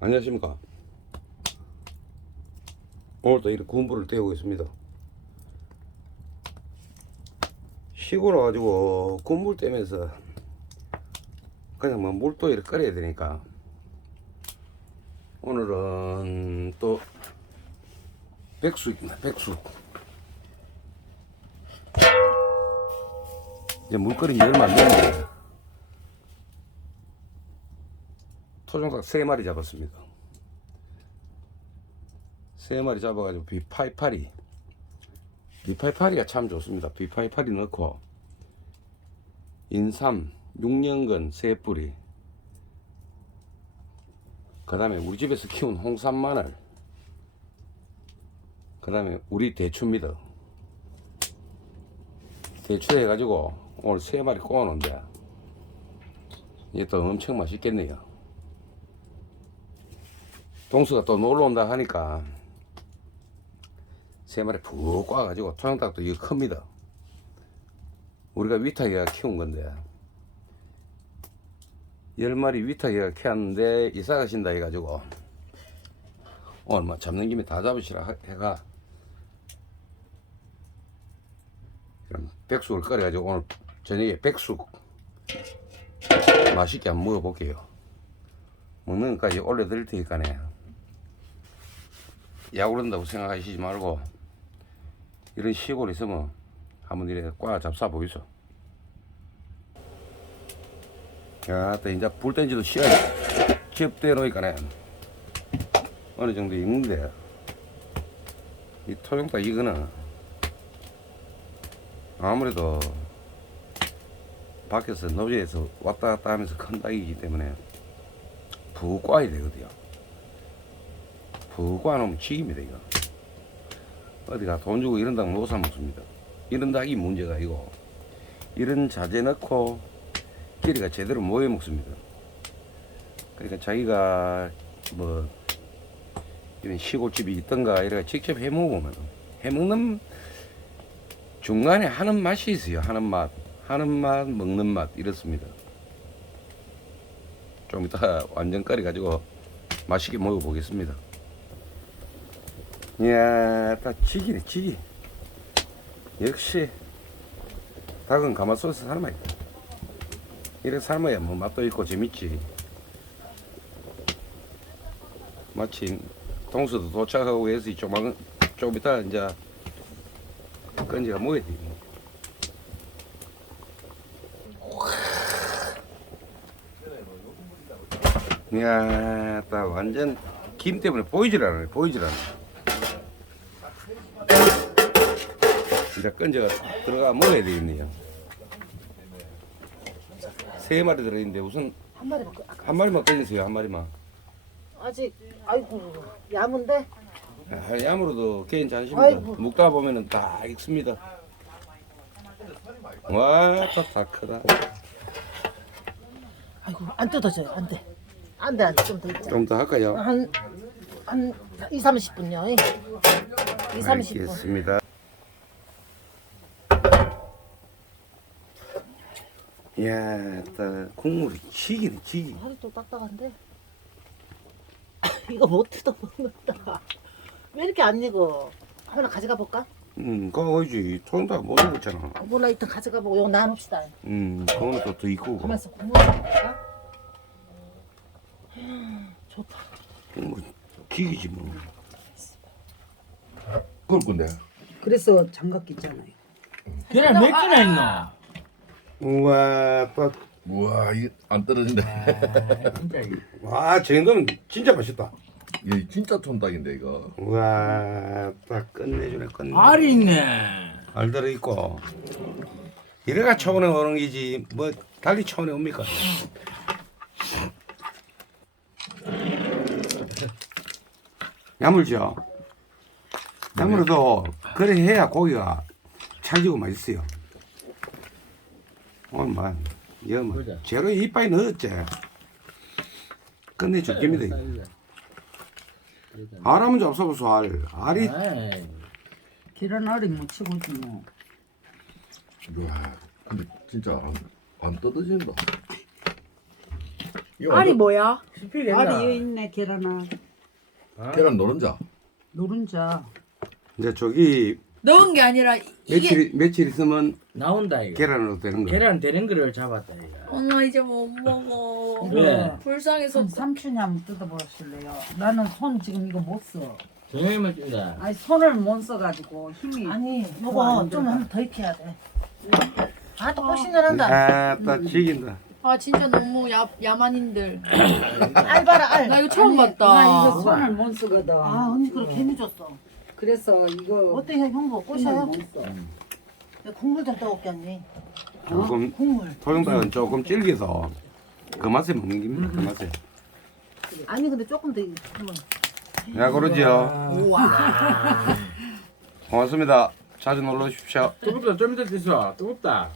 안녕하십니까. 오늘도 이렇게 군부를 떼우고 있습니다. 시골 와가지고 군불 떼면서 그냥 뭐 물도 이렇게 끓여야 되니까 오늘은 또 백숙입니다. 백숙. 이제 물 끓인 지 얼마 안 됐는데 토종닭 세 마리 잡았습니다. 세 마리 잡아가지고 비파이파리 비파이파리가 참 좋습니다. 비파이파리 넣고 인삼, 육년근 세 뿌리 그 다음에 우리 집에서 키운 홍삼 마늘 그 다음에 우리 대추입니다. 대추 해가지고 오늘 세 마리 구워놓은데 이게 또 엄청 맛있겠네요. 동수가 또 놀러 온다 하니까 세 마리 푹 꽈가지고 토종닭도 이거 큽니다. 우리가 위탁이가 키운 건데 열 마리 위탁이가 키웠는데 이사 가신다 해가지고 오늘 뭐 잡는 김에 다 잡으시라 하- 해가 그럼 백숙을 끓여가지고 오늘 저녁에 백숙 맛있게 한번 먹어볼게요. 먹는 것까지 올려드릴 테니까네. 약 오른다고 생각하시지 말고 이런 시골에 있으면 한번 이래 꽉 잡사 보이소. 야, 또 이제 불 땐지도 시간이 접대 놓으니까네 어느 정도 익는데 이 토종닭 이거는 아무래도 밖에서 노지에서 왔다 갔다 하면서 큰 닭이기 때문에 푹 꽈야 되거든요. 푹 꽈놓으면 죽입니다, 이거. 어디가 돈 주고 이런 닭 못사 먹습니다. 이런 닭이 문제가 아니고, 이런 자재 넣고, 끼리가 제대로 모여 먹습니다. 그러니까 자기가 뭐, 이런 시골집이 있던가, 이래 직접 해 먹으면, 해 먹는 중간에 하는 맛이 있어요. 하는 맛. 하는 맛, 먹는 맛, 이렇습니다. 좀 이따 완전 끓여가지고 맛있게 먹어보겠습니다. 이야, 다 지기네, 지기. 역시, 닭은 가마솥에서 돼. 이렇게 삶아야 뭐 맛도 있고 재밌지. 마침 동수도 도착하고 해서 조만, 좀 이따 이제 건지가 먹어야 돼. 이야, 딱 완전 김 때문에 보이질 않아요. 보이질 않아. 이제 건져가 들어가 먹어야 되겠네요. 세 마리 들어있는데 우선 한 마리 먹고 한 마리만 꺼주세요. 한 마리만. 아직 아이고 야문데 아, 야무로도 괜찮습니다. 아이고. 묵다 보면은 다 익습니다. 와, 다 크다. 아이고 안 뜯어져요 안돼 안돼 안돼 좀더 있자 좀 더 할까요? 한한 2, 30분요 2, 30분 알겠습니다. 이야, 딱 국물이 지기네, 지기. 하루 또 딱딱한데 이거 못 뜯어 먹는다 왜 이렇게 안 익어 하나 가져가 볼까? 음, 그거지. 통닭 못 먹었잖아. 몰라 일단 가져가 보고 이거 나눕시다 음, 그거는 또더 있고. 가만 있어 국물 볼까? 좋다 국물 지기지 뭐. 그럴 건데. 그래서 장갑 있잖아요. 계란 몇 개나 있노? 우와, 딱. 우와 이게 안 떨어진다. 아, 진짜 이거. 와, 저 정도면 진짜 맛있다. 이게 진짜 촌닭인데 이거. 우와, 딱 끝내주네, 끝내. 알이 있네. 알 들어있고. 이래가 초원에 오는 기지, 뭐, 달리 초원에 옵니까? 야물죠? 야물어도, 그래 해야 고기가 찰지고 맛있어요. 오늘 뭐, 이거 뭐, 보자. 재료 이빨 넣었지. 끝내줄 겁니다, 이거. 알하면 잡숴보소, 알. 알이 계란 알이 묻히고지 뭐. 우와 근데 진짜 안, 안. 이거 알이 완전 뭐야? 씹히겠나? 알이 여기 있네 계란아. 어? 계란 노른자. 노른자. 이제 저기 넣은 게 아니라 이게 며칠 며칠 있으면 나온다 이거. 계란으로 되는 거. 계란 되는 거를 잡았다 이거. 엄마 이제 못 먹어. 왜? 불쌍해서 한 삼촌이 한번 뜯어보실래요? 나는 손 지금 이거 못 써. 정형이만 준다. 아니 손을 못 써가지고 힘이. 아니 어, 요거 안 좀. 한 번 더 익혀야 돼. 아또 꼬신nen한다. 아따 지긴다. 아 진짜 너무 야 야만인들. 알 봐라 알. 나 이거 처음 봤다. 나 이거 손을 못 쓰거든. 아 언니 그렇게 개미 줬어. 그래서 이거 어때 형부 꼬셔요? 내가 국물 좀 떠올게 언니. 조금 국물. 토종닭은 조금 질겨서 그 맛에 먹는 겁니다. 그 맛에. 아니 근데 조금 더 한번. 야 그러지요. 우와. 고맙습니다. 자주 놀러 오십시오. 뜨겁다 좀 이따 드셔. 뜨겁다.